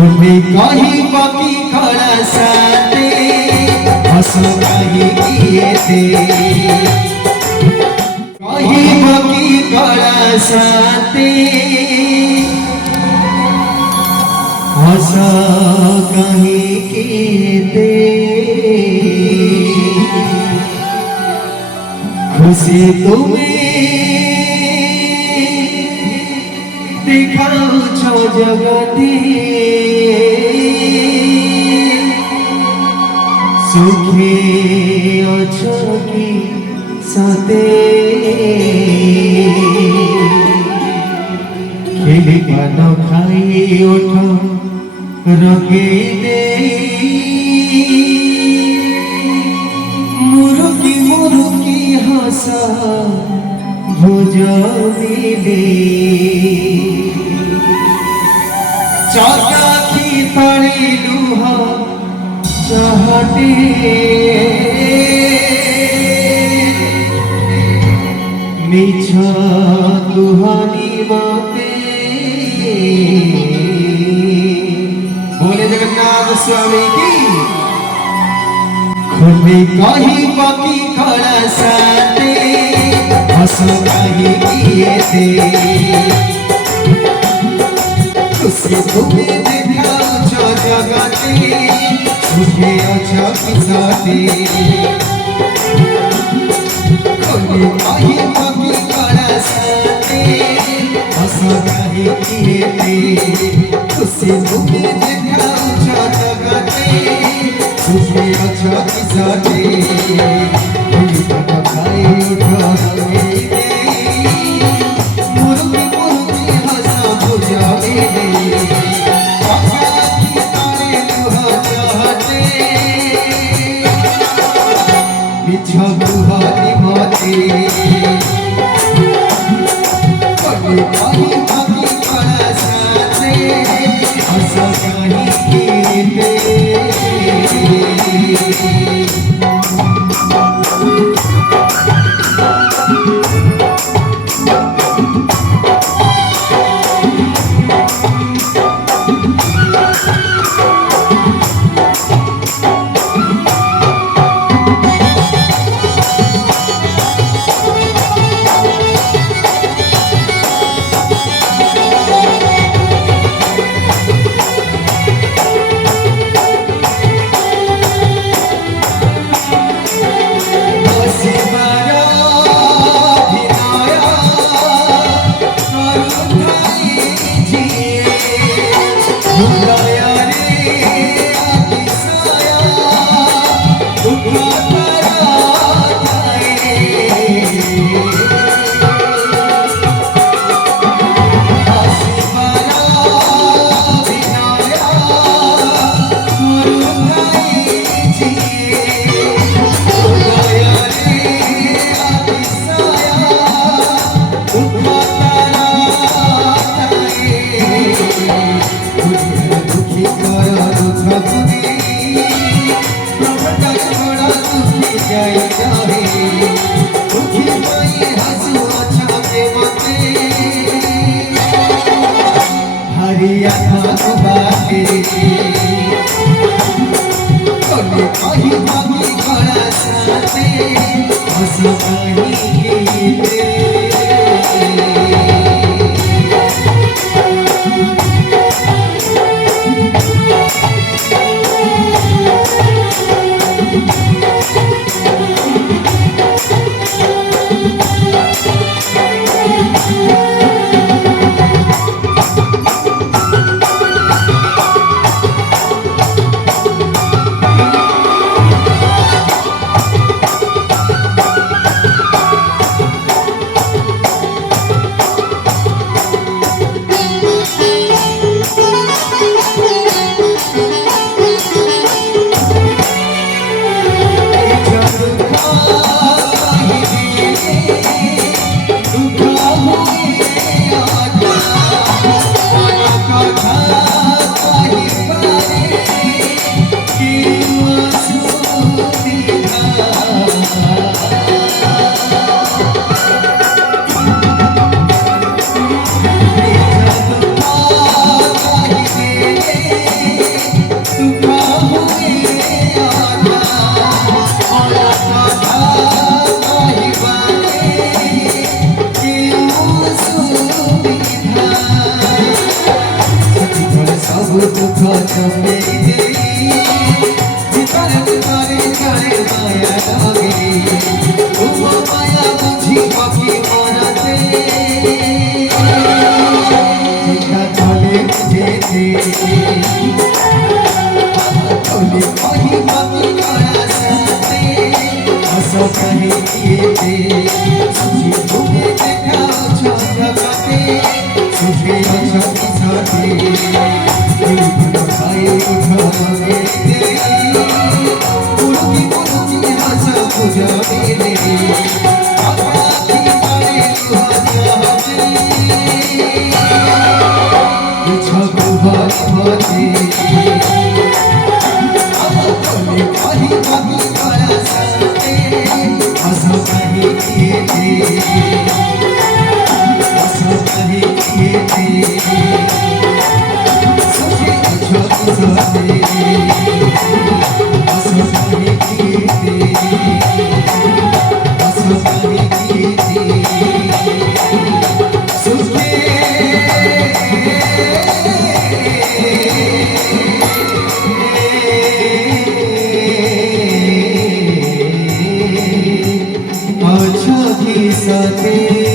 तुम्हें कहीं बाकी खड़ा साथे हंसो कहीं किए थे कहीं बाकी खड़ा साथे हंसो कहीं किए थे खुशी तुम्हें देखाउँछ जगते सुखी अछो कि साथे खेली पान खाई उठ रगे दे मुरुकी हंसा भुजमिले चकाखी तले लुह चाहते मिछ दुहानी बाते बोले जगन्नाथ स्वामी की खुद कहीं बाकी खड़ा साथे हंसो कहीं किए थे खुशी तुम्हें देखाउँछ जगते सुखे अछ कि साथे खुद कहीं बाकी खड़ा साथे हंसो कहीं किए थे खुशी तुम्हें देखाउँछ जगते सुखे अछ कि साथे खेली पान खाई उठ रगे दे मुरुकी हंसा भुजमिले चकाखी तले लुह चाहते मिछ दुहानी बाते कहीं बाकी खड़ा साथे हंसो कहीं किए थे सबु दुख चपेई देई ভিতরে ভিতরে গায়ে মায়া লাগে ও মায়া বুঝি পাখি মরাতে চিঠা চলে যেতে চলে কহি পাখি করা সাথে আসো কহি দিয়েতে সুখী তুমি দেখাও ছোটখাতে সুখী আছো সাথে এই ভাই উঠো লাগে পুরকি পুরকি হাসা পূজা মেলে আপাকি পারে দুহাদিয়া হাতে ছবু ভাই ভাতে আমলে কহি কহি করা সাথে আসো কহি দিয়েতে আসো কহি দিয়েতে সুখী আছো সাথে अच्छा की साथे